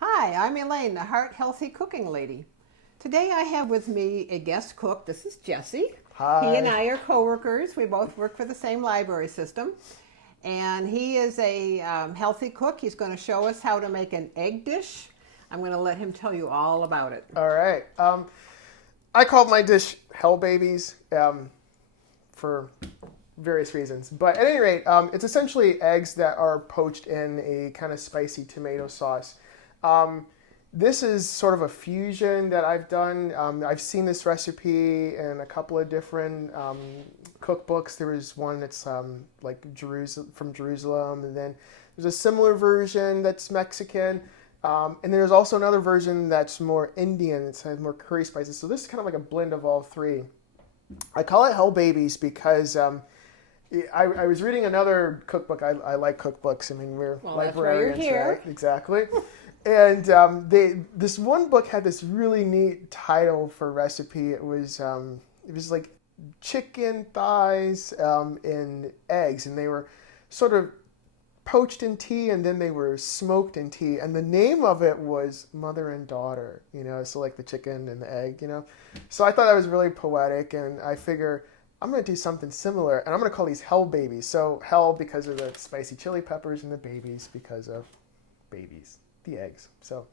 Hi, I'm Elaine, the Heart Healthy Cooking Lady. Today I have with me a guest cook. This is Jesse. He and Hi. I are coworkers. We both work for the same library system. And he is a healthy cook. He's going to show us how to make an egg dish. I'm going to let him tell you all about it. All right. I called my dish Hell Babies for various reasons. But at any rate, it's essentially eggs that are poached in a kind of spicy tomato sauce. Um, this is sort of a fusion that I've done. I've seen this recipe in a couple of different cookbooks. There was one that's like Jerusalem, from Jerusalem, and then there's a similar version that's Mexican. And there's also another version that's more Indian. It has more curry spices. So this is kind of like a blend of all three. I call it Hell Babies because I was reading another cookbook. I like cookbooks. I mean, we're Well, that's why you're librarians, here. right? Exactly. And this one book had this really neat title for recipe. It was like chicken thighs in eggs, and they were sort of poached in tea, and then they were smoked in tea. And the name of it was Mother and Daughter. So like the chicken and the egg. So I thought that was really poetic, and I figure I'm going to do something similar, and I'm going to call these Hell Babies. So Hell because of the spicy chili peppers, and the babies because of babies, the eggs. So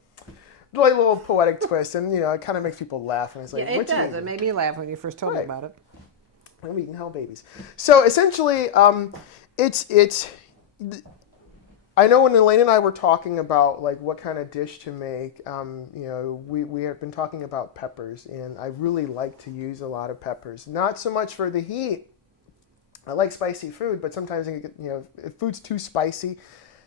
like a little poetic twist, and it kind of makes people laugh. And it's like, Yeah, it what you does. eating? It made me laugh when you first told me Right. about it. I'm eating Hell Babies. So essentially, it's. I know when Elaine and I were talking about like what kind of dish to make, we have been talking about peppers, and I really like to use a lot of peppers. Not so much for the heat. I like spicy food, but sometimes if food's too spicy,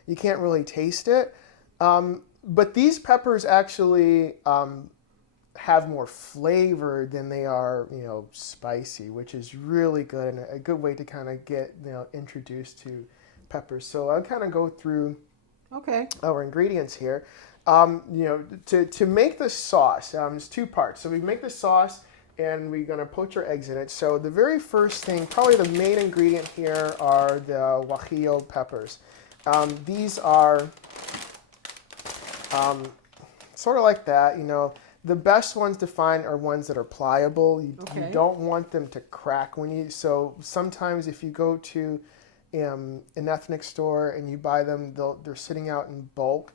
you can't really taste it. But these peppers actually have more flavor than they are, spicy, which is really good and a good way to kind of get introduced to peppers. So I'll kind of go through Okay. our ingredients here. To make the sauce, there's two parts. So we make the sauce, and we're going to poach our eggs in it. So the very first thing, probably the main ingredient here, are the guajillo peppers. These are sort of like that. The best ones to find are ones that are pliable. You Okay. don't want them to crack so sometimes if you go to an ethnic store and you buy them, they're sitting out in bulk.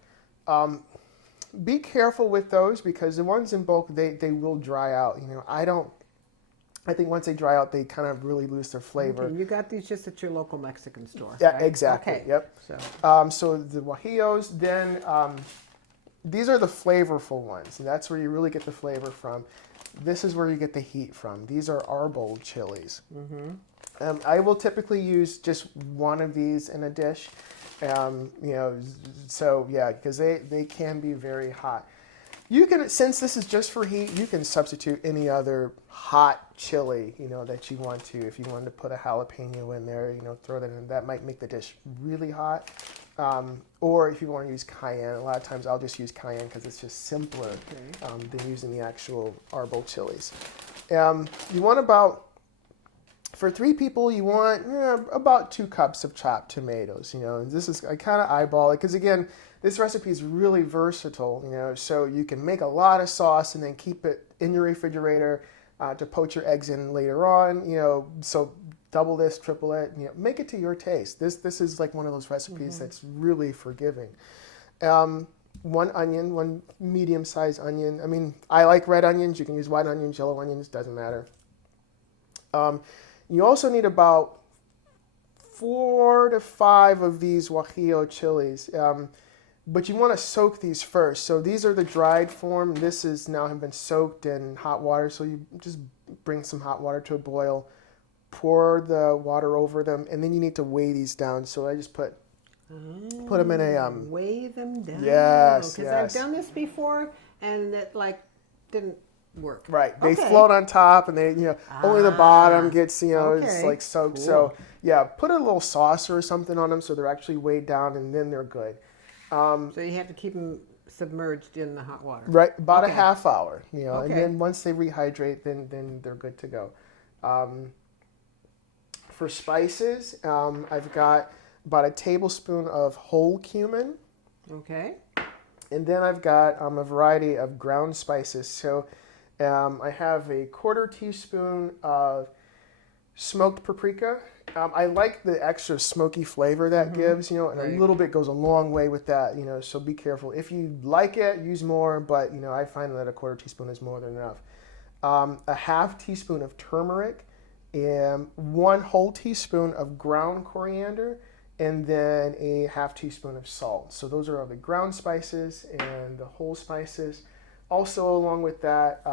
Be careful with those because the ones in bulk, they will dry out. I think once they dry out, they kind of really lose their flavor. Okay. You got these just at your local Mexican store, Yeah, right? exactly. Okay. Yep. So, So the guajillos, then these are the flavorful ones, and that's where you really get the flavor from. This is where you get the heat from. These are arbol chilies. I will typically use just one of these in a dish, so yeah, because they can be very hot. You can, since this is just for heat, you can substitute any other hot chili, that you want to. If you wanted to put a jalapeno in there, throw that in. That might make the dish really hot. Or if you want to use cayenne, a lot of times I'll just use cayenne because it's just simpler than using the actual arbol chilies. You want for 3 people, you want about 2 cups of chopped tomatoes. And this is, I kind of eyeball it because again, this recipe is really versatile. So you can make a lot of sauce and then keep it in your refrigerator to poach your eggs in later on. So double this, triple it. Make it to your taste. This is like one of those recipes that's really forgiving. 1 onion, 1 medium-sized onion. I mean, I like red onions. You can use white onions, yellow onions, doesn't matter. You also need about 4 to 5 of these guajillo chilies, but you want to soak these first. So these are the dried form. This is now have been soaked in hot water. So you just bring some hot water to a boil, pour the water over them, and then you need to weigh these down. So I just put them in a weigh them down. Yes, Because yes. I've done this before, and it didn't work. Right. They Okay. float on top, and they, only the bottom gets, it's Okay. like soaked. Cool. So yeah, put a little saucer or something on them so they're actually weighed down, and then they're good. So you have to keep them submerged in the hot water. Right, about a Okay. half hour, and Okay. then once they rehydrate, then they're good to go. For spices, I've got about a tablespoon of whole cumin. Okay. And then I've got a variety of ground spices. So I have a 1/4 teaspoon of smoked paprika. I like the extra smoky flavor that gives, and Right. a little bit goes a long way with that, so be careful. If you like it, use more, but, I find that a 1/4 teaspoon is more than enough. A 1/2 teaspoon of turmeric, and 1 whole teaspoon of ground coriander, and then a 1/2 teaspoon of salt. So those are all the ground spices and the whole spices. Also, along with that,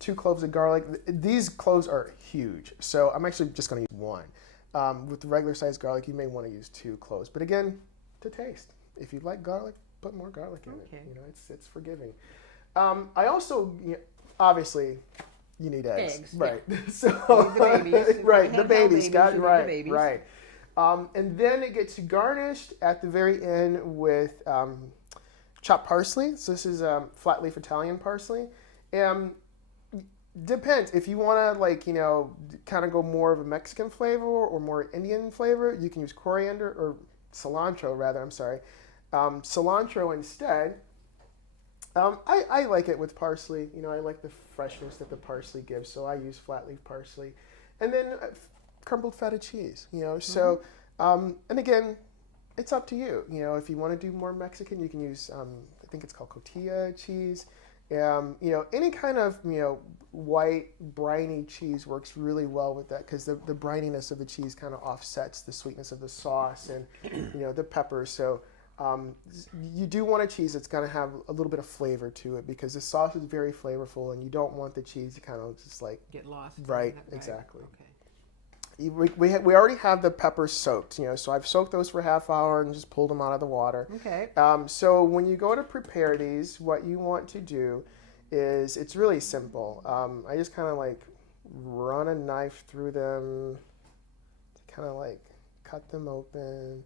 2 cloves of garlic. These cloves are huge, so I'm actually just going to use 1. With the regular sized garlic, you may want to use 2 cloves. But again, to taste. If you like garlic, put more garlic in it. It's forgiving. I also, obviously, you need eggs. Right. Yeah. So The babies. right, the Handheld babies. Got you need right. the babies. Right. And then it gets garnished at the very end with chopped parsley. So this is flat leaf Italian parsley. Depends. If you want to, kind of go more of a Mexican flavor or more Indian flavor, you can use coriander or cilantro, rather. I'm sorry. Cilantro instead. I like it with parsley. I like the freshness that the parsley gives, so I use flat leaf parsley. And then crumbled feta cheese, So, and again, it's up to you. If you want to do more Mexican, you can use, I think it's called cotija cheese. Any kind of, white briny cheese works really well with that because the brininess of the cheese kind of offsets the sweetness of the sauce and, the peppers. So you do want a cheese that's going to have a little bit of flavor to it because the sauce is very flavorful and you don't want the cheese to kind of just get lost. Right, exactly. Okay. We already have the peppers soaked, so I've soaked those for a half hour and just pulled them out of the water. Okay. So when you go to prepare these, what you want to do is, it's really simple. I just kind of run a knife through them to kind of cut them open.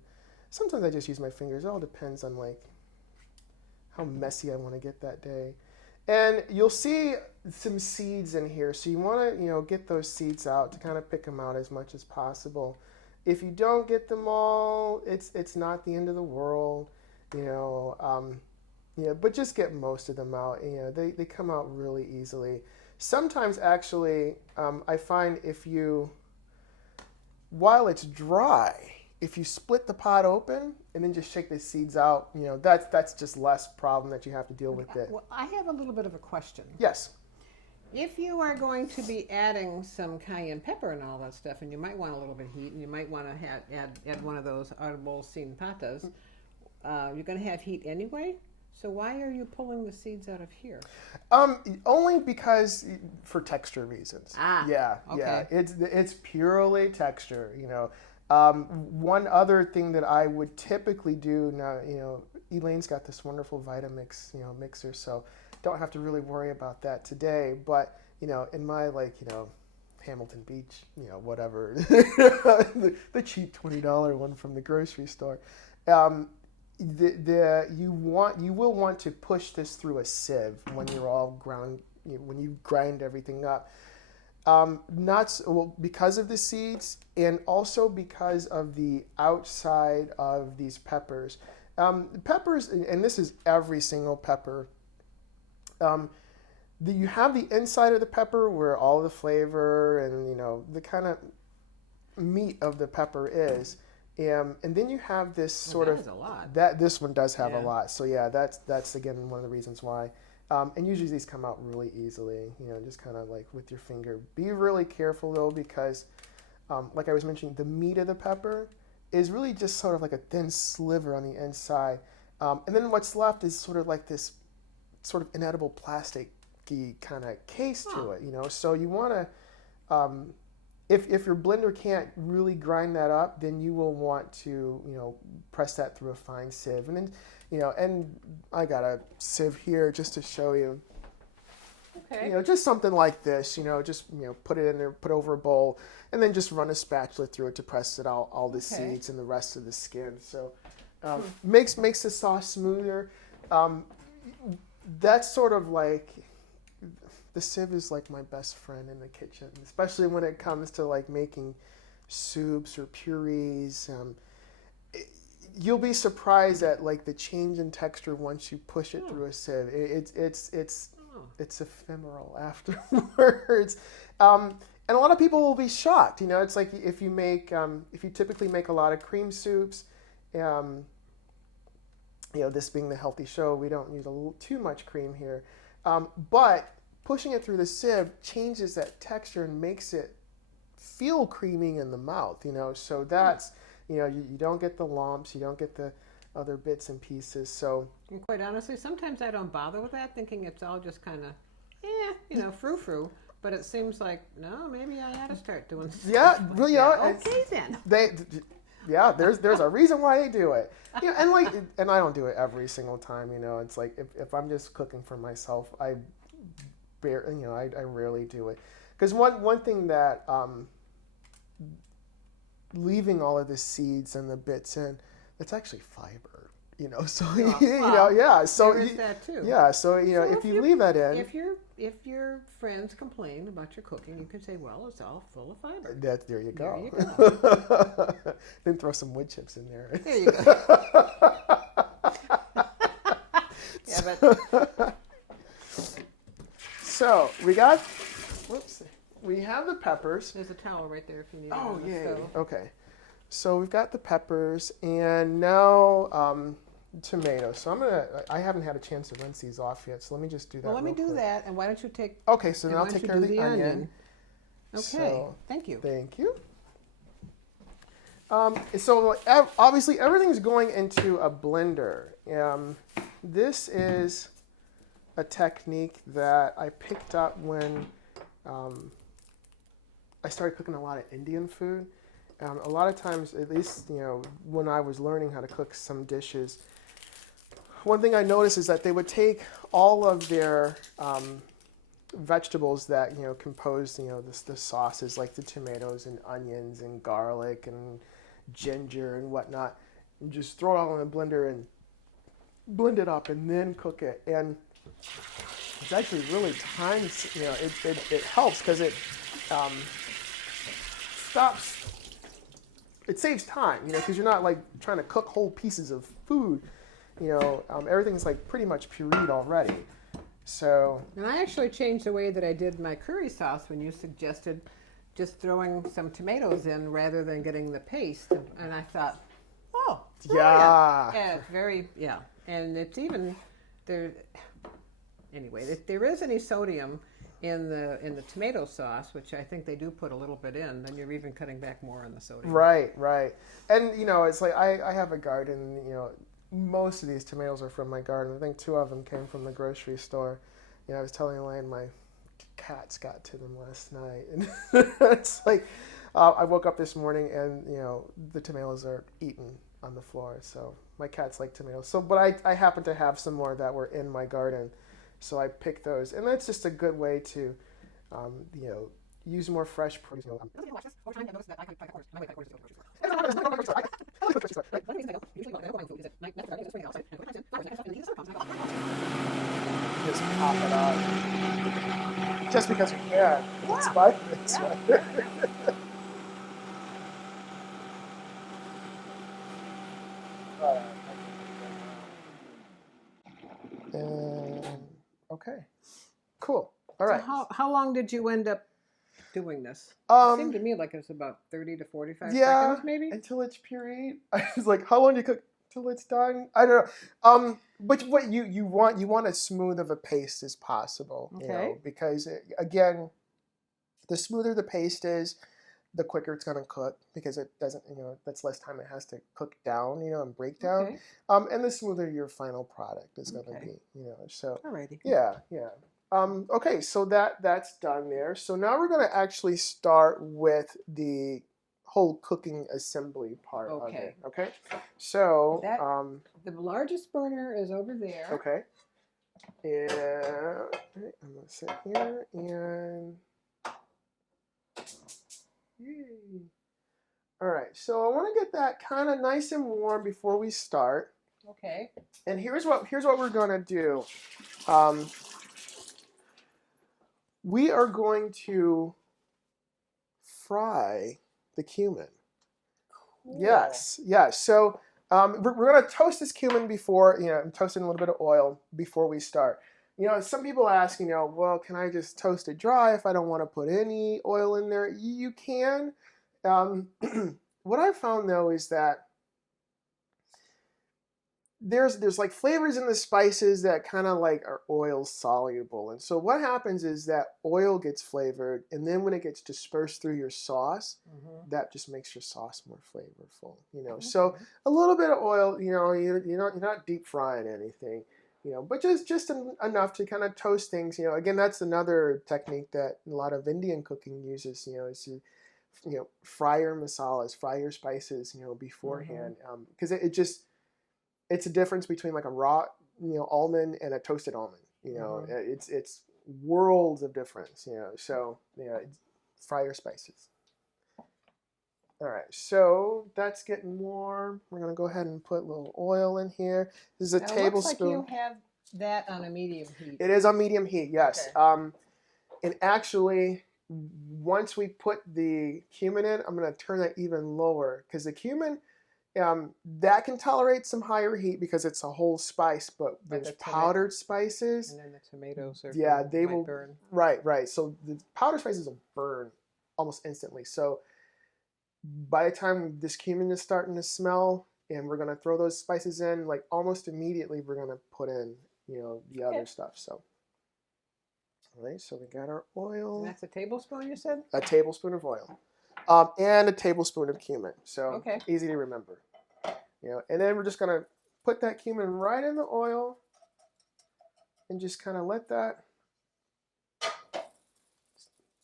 Sometimes I just use my fingers. It all depends on how messy I want to get that day. And you'll see some seeds in here, so you want to, get those seeds out to kind of pick them out as much as possible. If you don't get them all, it's not the end of the world, but just get most of them out. They come out really easily. Sometimes, actually, I find while it's dry, if you split the pot open and then just shake the seeds out, that's just less problem that you have to deal with it. Well, I have a little bit of a question. Yes. If you are going to be adding some cayenne pepper and all that stuff, and you might want a little bit of heat, and you might want to add one of those arbol sin patas, you're going to have heat anyway. So why are you pulling the seeds out of here? Only because for texture reasons. Yeah. Okay. It's purely texture. One other thing that I would typically do now, Elaine's got this wonderful Vitamix, mixer, so don't have to really worry about that today. But, in my Hamilton Beach, whatever, the cheap $20 one from the grocery store, you will want to push this through a sieve when you're all when you grind everything up. Because of the seeds and also because of the outside of these peppers. Peppers, and this is every single pepper, you have the inside of the pepper where all the flavor and, the kind of meat of the pepper is. And then you have this sort of, a lot. This one does have a lot. So yeah, that's again one of the reasons why. And usually these come out really easily, just kind of with your finger. Be really careful though, because like I was mentioning, the meat of the pepper is really just sort of like a thin sliver on the inside. And then what's left is sort of like this sort of inedible plastic-y kind of case to it, So you want to, if your blender can't really grind that up, then you will want to, press that through a fine sieve. And then, and I got a sieve here just to show you. Okay. Just something like this, just, put it in there, put over a bowl, and then just run a spatula through it to press it out, all the seeds and the rest of the skin. So makes the sauce smoother. That's sort of the sieve is like my best friend in the kitchen, especially when it comes to making soups or purees. you'll be surprised at like the change in texture once you push it through a sieve. It's ephemeral afterwards. And a lot of people will be shocked. It's like if you typically make a lot of cream soups, this being the healthy show, we don't use too much cream here. But pushing it through the sieve changes that texture and makes it feel creamy in the mouth, So that's, you don't get the lumps, you don't get the other bits and pieces. So, and quite honestly, sometimes I don't bother with that, thinking it's all just kind of, frou-frou. But it seems like, no, maybe I ought to start doing stuff. Yeah, like really, okay then. There's a reason why they do it. And I don't do it every single time. It's like if I'm just cooking for myself, I rarely do it. Because one thing that leaving all of the seeds and the bits in, it's actually fiber. So yeah. So there is that too. Yeah, so if you leave that in, if your friends complain about your cooking, you can say, well, it's all full of fiber. There you go. There you go. Then throw some wood chips in there. There you go. Yeah, but so we have the peppers. There's a towel right there if you need it. Oh, on the yay. stove. Okay. So we've got the peppers and now tomatoes. So I haven't had a chance to rinse these off yet. So let me just do that. Well, let me do quick. that. And why don't you take... Okay, so now I'll why don't take you care of do the onion. Okay, So, thank you. Thank you. So obviously everything's going into a blender. This is a technique that I picked up when I started cooking a lot of Indian food. A lot of times, at least when I was learning how to cook some dishes, one thing I noticed is that they would take all of their vegetables that compose the sauces, like the tomatoes and onions and garlic and ginger and whatnot, and just throw it all in a blender and blend it up and then cook it. And it's actually really it helps because it it saves time, because you're not like trying to cook whole pieces of food. Everything's like pretty much pureed already. So. And I actually changed the way that I did my curry sauce when you suggested just throwing some tomatoes in rather than getting the paste. And I thought, yeah. Yeah, it's very, yeah. And it's even, there, anyway, if there is any sodium in the tomato sauce, which I think they do put a little bit in, then you're even cutting back more on the sodium. Right. And, it's like I have a garden, most of these tomatoes are from my garden. I think 2 of them came from the grocery store. I was telling Elaine my cats got to them last night. And it's like, I woke up this morning and, the tomatoes are eaten on the floor. So my cats like tomatoes. So, but I happen to have some more that were in my garden. So I picked those. And that's just a good way to, use more fresh produce. Just pop it up. Just because you can. It's fine. It's fine. Okay. Cool. All right. So how long did you end up doing this? It seemed to me like it was about 30 to 45 seconds, maybe? Until it's pureed. I was like, how long do you cook till it's done? I don't know. But what you want as smooth of a paste as possible. Okay. Because again, the smoother the paste is, the quicker it's going to cook because it doesn't, that's less time it has to cook down, and break down. Okay. And the smoother your final product is going to be, So. Alrighty. Yeah. Okay, so that's done there. So now we're going to actually start with the whole cooking assembly part of it. Okay. So the largest burner is over there. Okay. And I'm going to sit here and yay. All right. So I want to get that kind of nice and warm before we start. Okay. And here's what we're going to do. We are going to fry the cumin. Cool. Yes. So We're going to toast this cumin before, toast it in a little bit of oil before we start. Some people ask, well, can I just toast it dry if I don't want to put any oil in there? You can. What I've found, though, is that there's like flavors in the spices that kind of like are oil soluble. And so what happens is that oil gets flavored, and then when it gets dispersed through your sauce, that just makes your sauce more flavorful, So a little bit of oil, you're not deep frying anything, but just enough to kind of toast things. Again, that's another technique that a lot of Indian cooking uses, is to, fry your masalas, fry your spices, beforehand, because it's a difference between like a raw, almond and a toasted almond. It's worlds of difference. So fry your spices. All right, so that's getting warm. We're gonna go ahead and put a little oil in here. This is a tablespoon. It looks like you have that on a medium heat. It is on medium heat, yes. Okay. And actually, once we put the cumin in, I'm gonna turn that even lower because the cumin. That can tolerate some higher heat because it's a whole spice, but those powdered spices, and then the tomatoes are they will burn. Right. So the powdered spices will burn almost instantly. So by the time this cumin is starting to smell, and we're gonna throw those spices in, like almost immediately, we're gonna put in the other stuff. So all right, so we got our oil. And that's a tablespoon, you said? A tablespoon of oil. And a tablespoon of cumin. So easy to remember. And then we're just going to put that cumin right in the oil and just kind of let that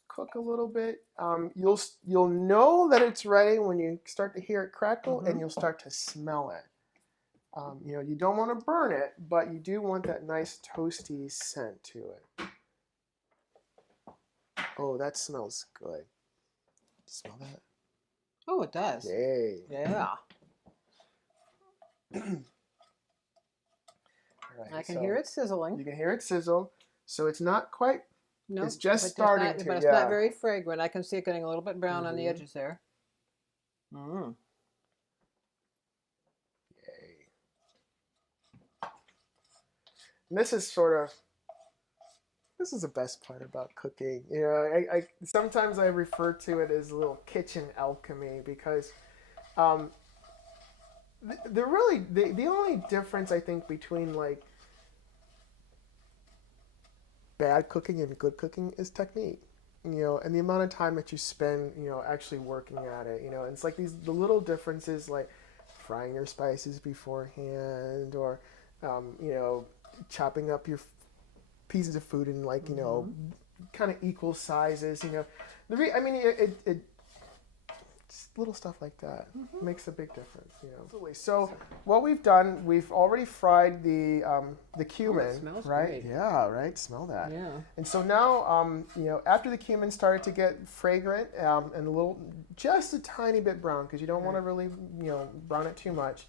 cook a little bit. You'll know that it's ready when you start to hear it crackle and you'll start to smell it. You don't want to burn it, but you do want that nice toasty scent to it. Oh, that smells good. Smell that? Oh, it does. Yay. Yeah. All right, I can hear it sizzling. You can hear it sizzle. So it's not quite, it's just But starting it's not very fragrant. I can see it getting a little bit brown on the edges there. Yay. And this is the best part about cooking. I sometimes I refer to it as a little kitchen alchemy because the only difference I think between like bad cooking and good cooking is technique, and the amount of time that you spend, actually working at it. It's like the little differences, like frying your spices beforehand, or chopping up your pieces of food in like kind of equal sizes. It's little stuff like that makes a big difference. So what we've done, we've already fried the cumin. It smells right? Great. Yeah, right. Smell that. Yeah. And so now, after the cumin started to get fragrant and just a tiny bit brown, because you don't want to really brown it too much.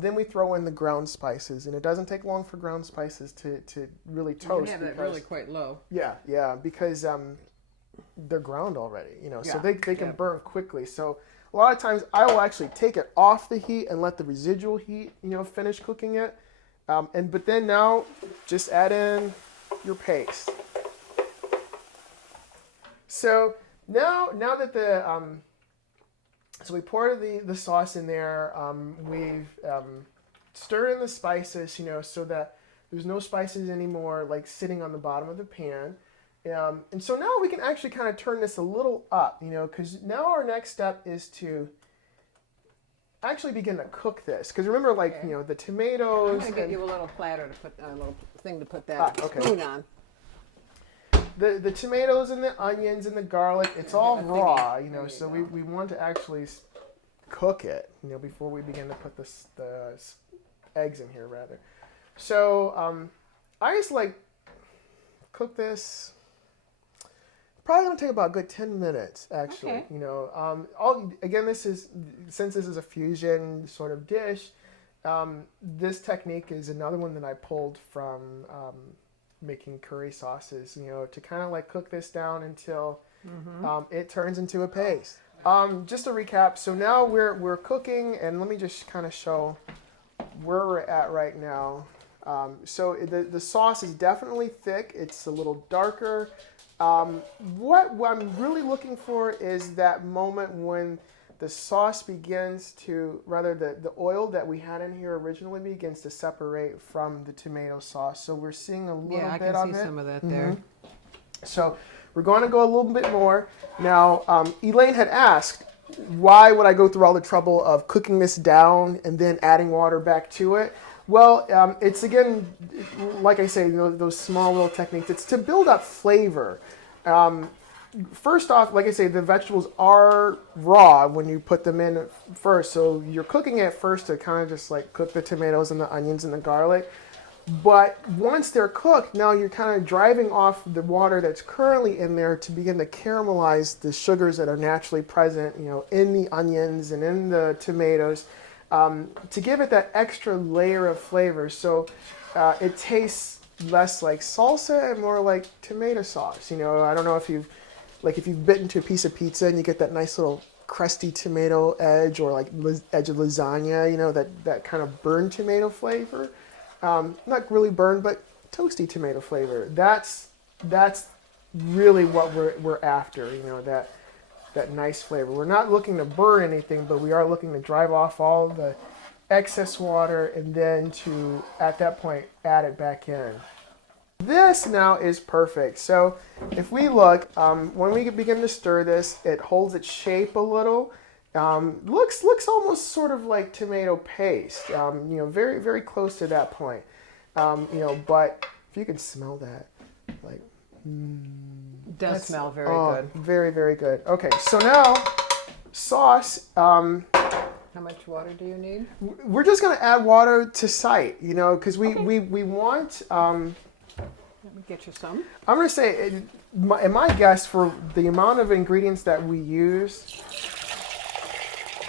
Then we throw in the ground spices, and it doesn't take long for ground spices to really toast. You have it really quite low. Yeah, because they're ground already, so they can burn quickly. So a lot of times I will actually take it off the heat and let the residual heat, finish cooking it. But then now just add in your paste. So now that so we poured the sauce in there. We've stirred in the spices, so that there's no spices anymore, like sitting on the bottom of the pan. And so now we can actually kind of turn this a little up, because now our next step is to actually begin to cook this. Because remember, like, the tomatoes. I'm going to get you a little platter to put, a little thing to put that spoon on. The tomatoes and the onions and the garlic, it's all raw, so we want to actually cook it, before we begin to put the eggs in here, rather. So I just cook this. Probably gonna take about a good 10 minutes, actually. Okay. Again, since this is a fusion sort of dish, this technique is another one that I pulled from making curry sauces. To kind of cook this down until it turns into a paste. Just to recap, so now we're cooking, and let me just kind of show where we're at right now. So the sauce is definitely thick. It's a little darker. What I'm really looking for is that moment when the sauce begins to, rather the oil that we had in here originally begins to separate from the tomato sauce. So we're seeing a little Yeah, I bit can of see it. some of that there. So we're going to go a little bit more. Now, Elaine had asked, why would I go through all the trouble of cooking this down and then adding water back to it? Well, it's again, like I say, those small little techniques. It's to build up flavor. First off, like I say, the vegetables are raw when you put them in first. So you're cooking it first to kind of just like cook the tomatoes and the onions and the garlic. But once they're cooked, now you're kind of driving off the water that's currently in there to begin to caramelize the sugars that are naturally present, in the onions and in the tomatoes, to give it that extra layer of flavor. So it tastes less like salsa and more like tomato sauce. I don't know if you've bitten into a piece of pizza and you get that nice little crusty tomato edge, or like edge of lasagna, that kind of burnt tomato flavor. Not really burned, but toasty tomato flavor. That's really what we're after. That nice flavor. We're not looking to burn anything, but we are looking to drive off all the excess water, and then to, at that point, add it back in. This now is perfect. So if we look, when we begin to stir this, it holds its shape a little. Looks almost sort of like tomato paste. Very very close to that point. But if you can smell that, like, It does smell very good. Very very good. Okay, so now sauce. How much water do you need? We're just gonna add water to sight, because we want. Let me get you some. I'm gonna say, in my guess, for the amount of ingredients that we use,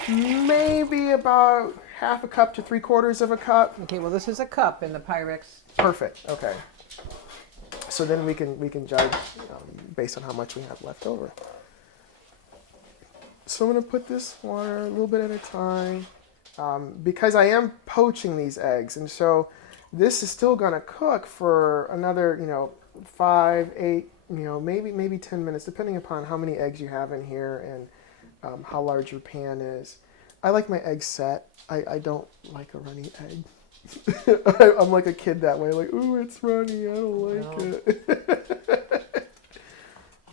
maybe about half a cup to 3/4 of a cup. Okay, well this is a cup in the Pyrex. Perfect. Okay. So then we can judge based on how much we have left over. So I'm gonna put this water a little bit at a time, because I am poaching these eggs, and so this is still gonna cook for another 5, 8, maybe 10 minutes, depending upon how many eggs you have in here and how large your pan is. I like my eggs set. I don't like a runny egg. I'm like a kid that way, like, ooh, it's runny, I don't like it.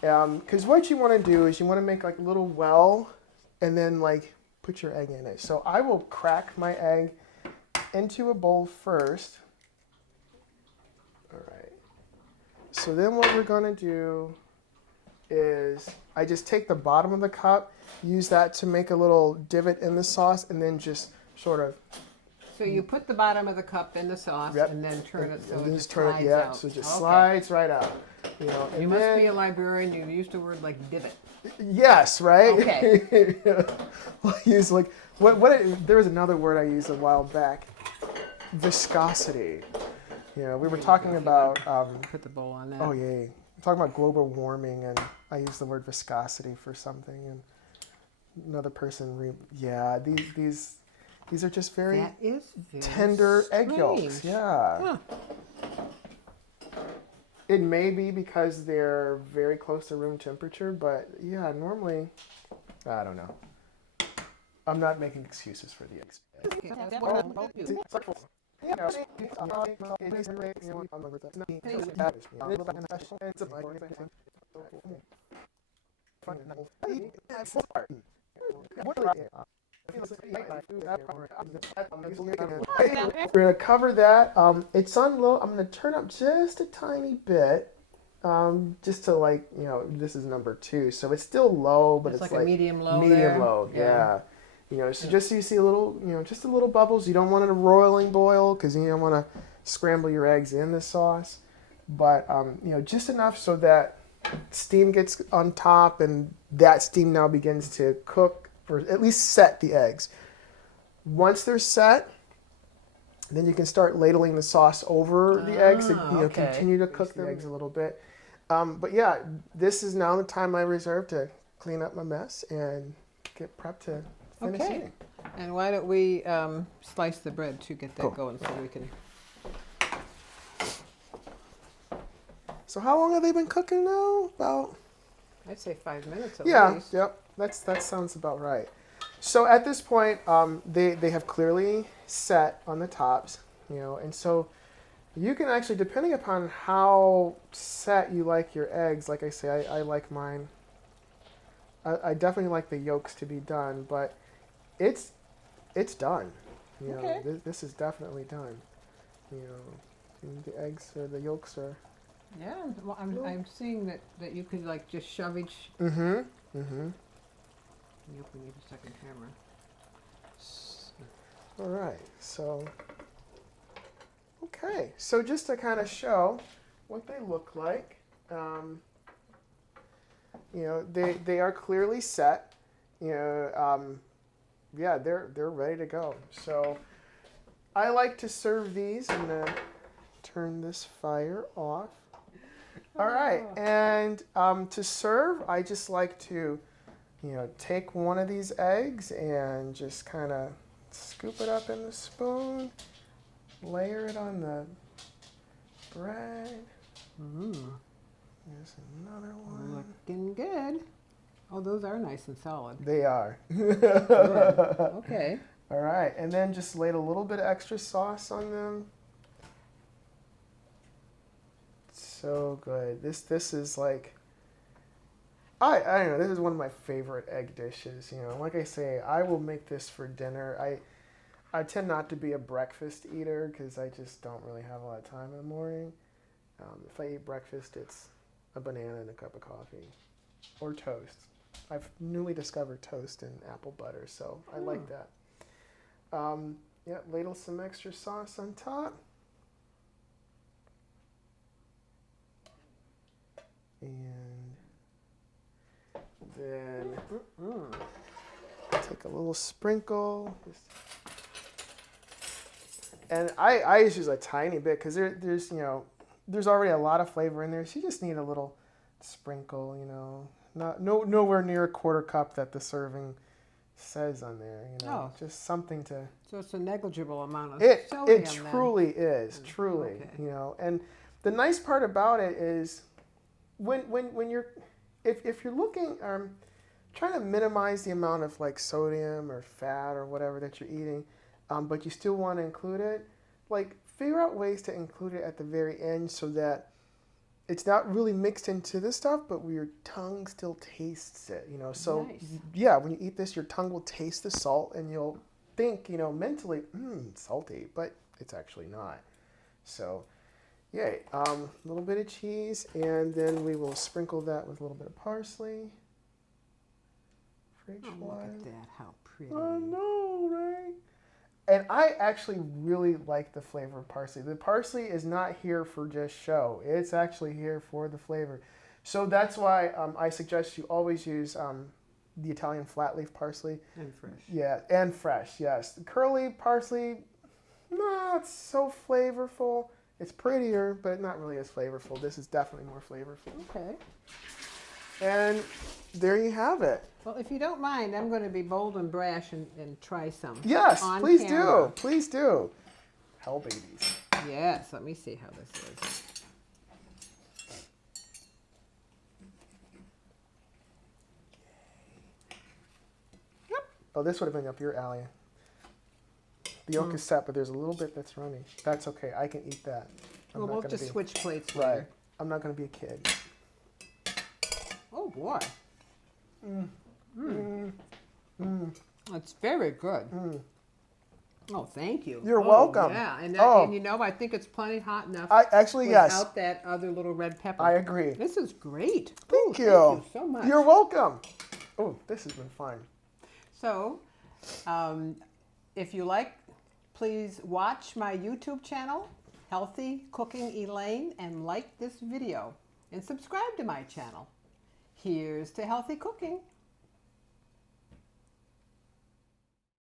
Because what you want to do is you want to make like a little well, and then like put your egg in it. So I will crack my egg into a bowl first. All right. So then what we're going to do is I just take the bottom of the cup, use that to make a little divot in the sauce, and then just sort of. So you put the bottom of the cup in the sauce, Yep. and then turn it so and it then just turn slides it, yeah, out. so it just Okay. slides right out. And You must then, be a librarian. You used a word like divot. Yes, right? Okay. I use like there was another word I used a while back. Viscosity. We were talking about Put the bowl on that. oh yeah. I'm talking about global warming, and I used the word viscosity for something, and another person these are just very That is very tender egg yolks. strange. Yeah. Huh. It may be because they're very close to room temperature, but yeah, normally, I don't know. I'm not making excuses for the eggs. We're gonna cover that. It's on low. I'm gonna turn up just a tiny bit, just to this is number 2, so it's still low, but It's it's like a medium low medium there. low. Yeah. Yeah. So just so you see a little, just a little bubbles. You don't want it a roiling boil because you don't want to scramble your eggs in the sauce, but just enough so that steam gets on top, and that steam now begins to cook, or at least set the eggs. Once they're set, then you can start ladling the sauce over the eggs and okay. continue to cook the eggs a little bit. But yeah, this is now the time I reserve to clean up my mess and get prepped to finish Okay. eating. And why don't we slice the bread to get that Cool. going so we can. So how long have they been cooking now? About I'd say 5 minutes at yeah, least. yep. That sounds about right. So at this point, they have clearly set on the tops, and so you can actually, depending upon how set you like your eggs, like I say, I like mine. I definitely like the yolks to be done, but it's done. Okay. This is definitely done. And the eggs or the yolks are. Yeah. Well, I'm seeing that you could like just shove each. Mm-hmm. Mm-hmm. Yep, we need a second camera. All right. So. Okay. So just to kind of show what they look like, they are clearly set. Yeah, they're ready to go. So I like to serve these. I'm gonna turn this fire off. All right, and to serve, I just like to, take one of these eggs and just kind of scoop it up in the spoon, layer it on the bread. There's another one. Looking good. Oh, those are nice and solid. They are. Good. Okay. All right, and then just laid a little bit of extra sauce on them. So good. This is like, I don't know, this is one of my favorite egg dishes. Like I say, I will make this for dinner. I tend not to be a breakfast eater because I just don't really have a lot of time in the morning. If I eat breakfast, it's a banana and a cup of coffee or toast. I've newly discovered toast and apple butter, so I like that. Yeah, ladle some extra sauce on top. And then take a little sprinkle. And I just use a tiny bit because there's already a lot of flavor in there. So you just need a little sprinkle, nowhere near a quarter cup that the serving says on there, just something to. So it's a negligible amount of It sodium. truly is, truly, Okay. And the nice part about it is when you're if you're looking trying to minimize the amount of like sodium or fat or whatever that you're eating, but you still want to include it, like figure out ways to include it at the very end so that it's not really mixed into this stuff, but your tongue still tastes it, So Nice. yeah, when you eat this, your tongue will taste the salt and you'll think, mentally, it's salty, but it's actually not. So yay, a little bit of cheese, and then we will sprinkle that with a little bit of parsley. For each Oh, look one. at that, how pretty. I know, right? And I actually really like the flavor of parsley. The parsley is not here for just show. It's actually here for the flavor. So that's why I suggest you always use the Italian flat leaf parsley. And fresh. Yeah, and fresh, yes. Curly parsley, not so flavorful. It's prettier, but not really as flavorful. This is definitely more flavorful. Okay. And there you have it. Well, if you don't mind, I'm going to be bold and brash and try some. Yes, on please camera. do. Please do. Hell babies. Yes, let me see how this is. Yep. Oh, this would have been up your alley. The yolk is set, but there's a little bit that's runny. That's okay. I can eat that. I'm Well, not we'll gonna just be, switch plates right. later. I'm not going to be a kid. Oh, boy. It's very good. Oh, thank you. You're Oh, welcome. Yeah, and, Oh. and I think it's plenty hot enough I actually, without yes. that other little red pepper. I agree. This is great. Thank Ooh, you. Thank you so much. You're welcome. Oh, this has been fun. So, if you like, please watch my YouTube channel, Healthy Cooking Elaine, and like this video and subscribe to my channel. Here's to healthy cooking.